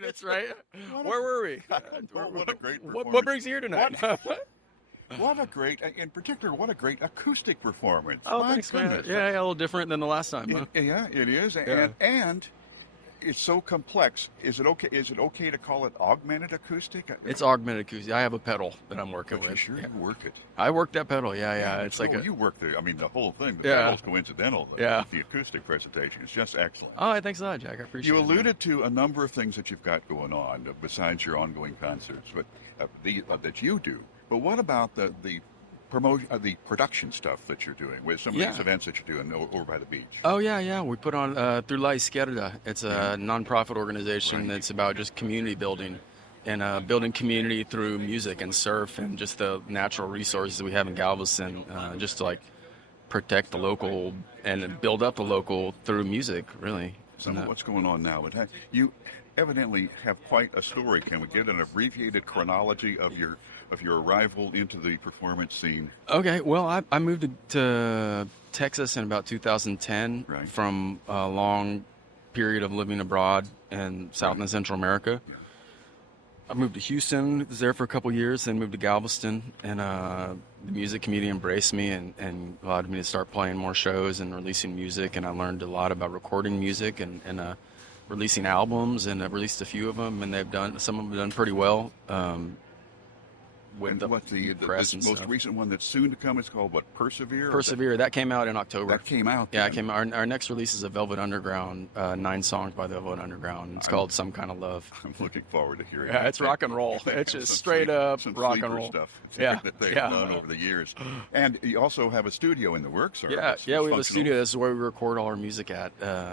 minutes, right? Where were we? What a great performance. What brings you here tonight? What a great, in particular, what a great acoustic performance. Oh, My thanks, goodness. man. Yeah, a little different than the last time. Huh? Yeah, it is. Yeah. And it's so complex. Is it okay to call it augmented acoustic? It's augmented acoustic. I have a pedal that I'm working with. Sure, Yeah. you work it. I work that pedal. Yeah. It's like you work the whole thing. The Yeah. pedal's coincidental. Yeah. The acoustic presentation is just excellent. Oh, thanks a lot, Jack. I appreciate it. You man. alluded to a number of things that you've got going on besides your ongoing concerts, but that you do. But what about the promotion, the production stuff that you're doing with some of these events that you're doing over by the beach? Oh, yeah. We put on through La Izquierda. It's a nonprofit organization that's about just community building and building community through music and surf and just the natural resources we have in Galveston, just to like protect the local and build up the local through music, really. Some of what's going on now. But you evidently have quite a story. Can we get an abbreviated chronology of your arrival into the performance scene? Okay, well, I moved to Texas in about 2010 from a long period of living abroad in South and Central America. Yeah. I moved to Houston, was there for a couple years, then moved to Galveston, and the music community embraced me and allowed me to start playing more shows and releasing music, and I learned a lot about recording music and releasing albums, and I've released a few of them, and some of them have done pretty well. With this most recent one that's soon to come is called what? Persevere? Persevere. That came out in October. That came out. Yeah, it came out. Our next release is a Velvet Underground, 9 songs by the Velvet Underground. It's called Some Kind of Love. I'm looking forward to hearing. Yeah, it's rock and roll. It's just straight up rock and roll stuff. Yeah, that they've done over the years. And you also have a studio in the works. Yeah, we have a studio. This is where we record all our music at.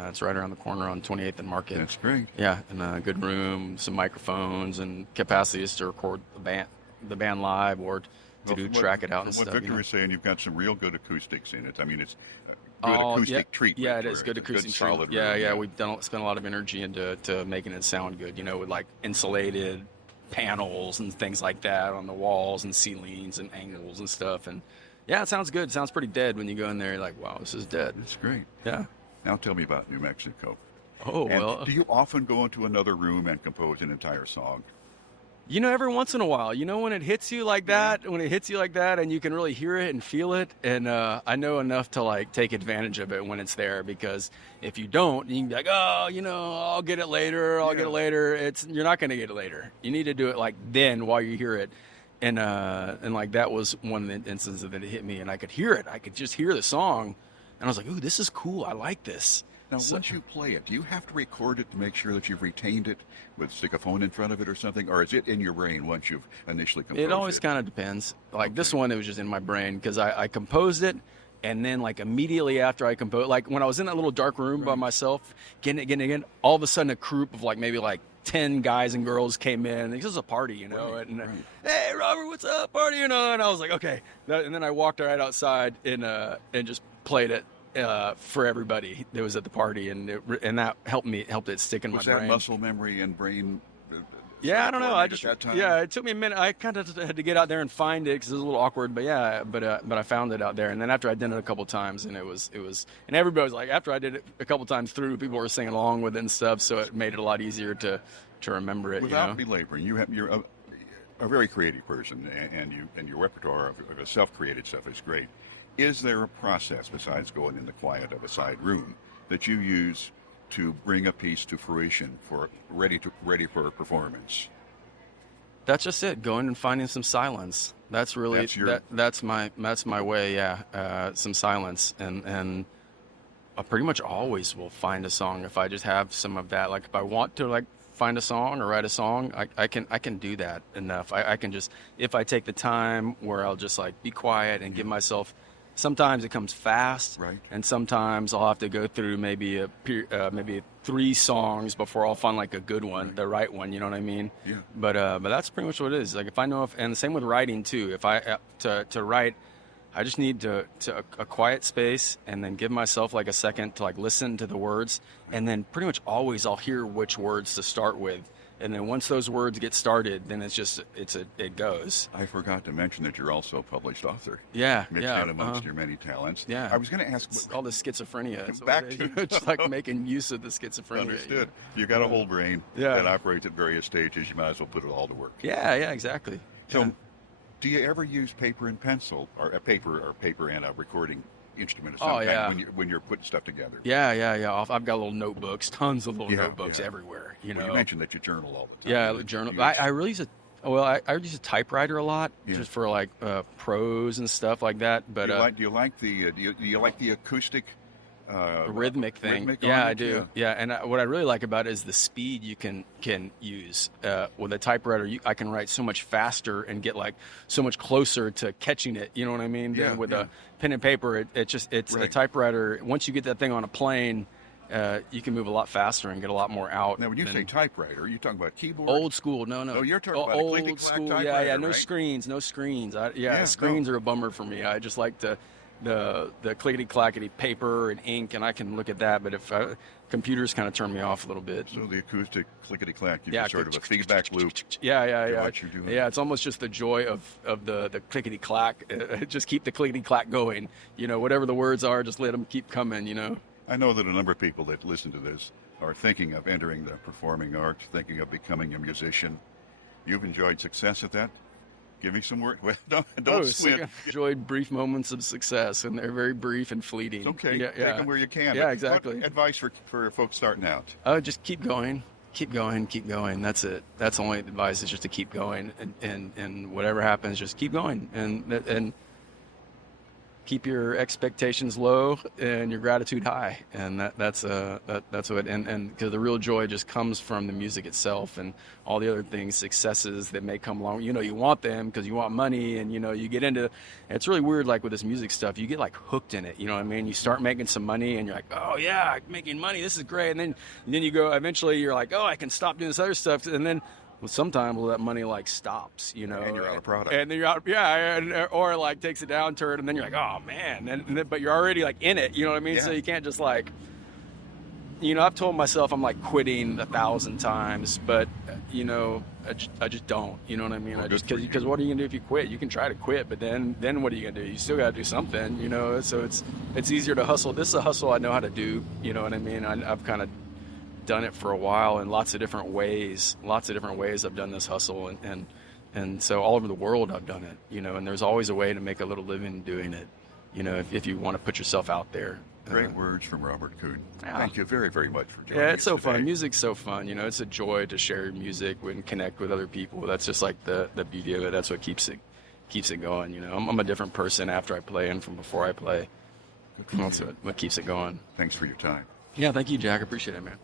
It's right around the corner on 28th and Market. That's great. Yeah, and a good room, some microphones, and capacities to record the band live or to track it out and stuff. What Victor is saying, you've got some real good acoustics in it. I mean, it's good acoustic treatment. Yeah, it is good acoustic treatment. Yeah, room. We've spent a lot of energy into making it sound good. With like insulated panels and things like that on the walls and ceilings and angles and stuff. And yeah, it sounds good. It sounds pretty dead when you go in there. You're like, wow, this is dead. That's great. Yeah. Now tell me about New Mexico. Oh, well. Do you often go into another room and compose an entire song? Every once in a while, when it hits you like that, and you can really hear it and feel it, and I know enough to like take advantage of it when it's there, because if you don't, you can be like, oh, I'll get it later, get it later. You're not going to get it later. You need to do it like then while you hear it, and like that was one of the instances that it hit me, and I could hear it. I could just hear the song, and I was like, ooh, this is cool. I like this. Now, once you play it, do you have to record it to make sure that you've retained it stick a phone in front of it or something? Or is it in your brain once you've initially composed it? It always kind of depends. Like this one, it was just in my brain because I composed it. And then like immediately after I composed, like when I was in that little dark room by myself, getting all of a sudden a group of like maybe like 10 guys and girls came in. This was a party, and hey, Robert, what's up, party? And I was like, okay. And then I walked right outside and just played it. For everybody that was at the party, and that helped it stick in my brain. Was that muscle memory and brain? Yeah, I don't know. It took me a minute. I kind of had to get out there and find it because it was a little awkward. But I found it out there. And then after I did it a couple times, and it was, and everybody was like, after I did it a couple times through, people were singing along with it and stuff. So it made it a lot easier to remember it. Without belaboring, you're a very creative person, and your repertoire of self-created stuff is great. Is there a process besides going in the quiet of a side room that you use to bring a piece to fruition ready for a performance? That's just it. Going and finding some silence. That's really that's my way. Yeah, some silence, and I pretty much always will find a song if I just have some of that. Like if I want to like find a song or write a song, I can do that enough. I can just, if I take the time where I'll just like be quiet and give myself. Sometimes it comes fast, and sometimes I'll have to go through maybe maybe 3 songs before I'll find like a good one, the right one. You know what I mean? Yeah. But that's pretty much what it is. Like if I know and the same with writing too. If I to write, I just need to a quiet space and then give myself like a second to like listen to the words, and then pretty much always I'll hear which words to start with. And then once those words get started, then it goes. I forgot to mention that you're also a published author. Yeah, Mixed in amongst your many talents. Yeah. I was going to ask. It's all the schizophrenia. Back to it's like making use of the schizophrenia. Understood. You got a whole brain that operates at various stages. You might as well put it all to work. Yeah, exactly. So, do you ever use paper and pencil, or paper and a recording instrument of some kind when you're putting stuff together? Yeah. I've got little notebooks, tons of little notebooks everywhere. You know, you mentioned that you journal all the time. Yeah, journal. I really use I use a typewriter a lot, just for like prose and stuff like that. But do you like the acoustic? Rhythmic thing. I do. Yeah, and what I really like about it is the speed you can use. With a typewriter, I can write so much faster and get like so much closer to catching it. You know what I mean? Than with a pen and paper, it's a typewriter. Once you get that thing on a plane, you can move a lot faster and get a lot more out. Now, when you say typewriter, are you talking about keyboard? Old school. No. Oh, you're talking about old a clickety-clack school. typewriter, Yeah. No right? screens. Screens are a bummer for me. I just like the clickety-clackety paper and ink, and I can look at that, but if computers kind of turn me off a little bit. So the acoustic clickety-clack, you get sort of a feedback loop. Yeah. What you're doing. Yeah, it's almost just the joy of the clickety-clack. Just keep the clickety-clack going. You know, whatever the words are, just let them keep coming, you know. I know that a number of people that listen to this are thinking of entering the performing arts, thinking of becoming a musician. You've enjoyed success at that? Give me some word. Well, don't squint. Enjoyed brief moments of success, and they're very brief and fleeting. It's okay. Take them where you can. Yeah, exactly. What advice for folks starting out? Just keep going. Keep going. That's it. That's the only advice, is just to keep going, and whatever happens, just keep going, and keep your expectations low and your gratitude high, and that's what and because the real joy just comes from the music itself, and all the other things, successes that may come along, you want them because you want money, and you get into, it's really weird, like with this music stuff, you get like hooked in it, you know what I mean? You start making some money and you're like, oh yeah, I'm making money, this is great, and then you go, eventually you're like, oh, I can stop doing this other stuff, and then sometimes that money like stops, and you're out of product, and then you're out, or like takes a downturn, and then you're like, oh man, but you're already like in it, you know what I mean? So you can't just like, I've told myself I'm like quitting 1,000 times, but I just don't, you know what I mean? Well, because what are you gonna do if you quit? You can try to quit, but then what are you gonna do? You still gotta do something, So it's easier to hustle. This is a hustle I know how to do, you know what I mean? I've kind of done it for a while in lots of different ways I've done this hustle, and so all over the world I've done it, and there's always a way to make a little living doing it, if you want to put yourself out there. Great words from Robert Kuhn. Thank you very, very much for joining us. Yeah, it's so today. fun. Music's so fun, it's a joy to share music and connect with other people. That's just like the beauty of it. That's what keeps it going. I'm a different person after I play and from before I play. That's what keeps it going. Thanks for your time. Yeah, thank you, Jack. I appreciate it, man.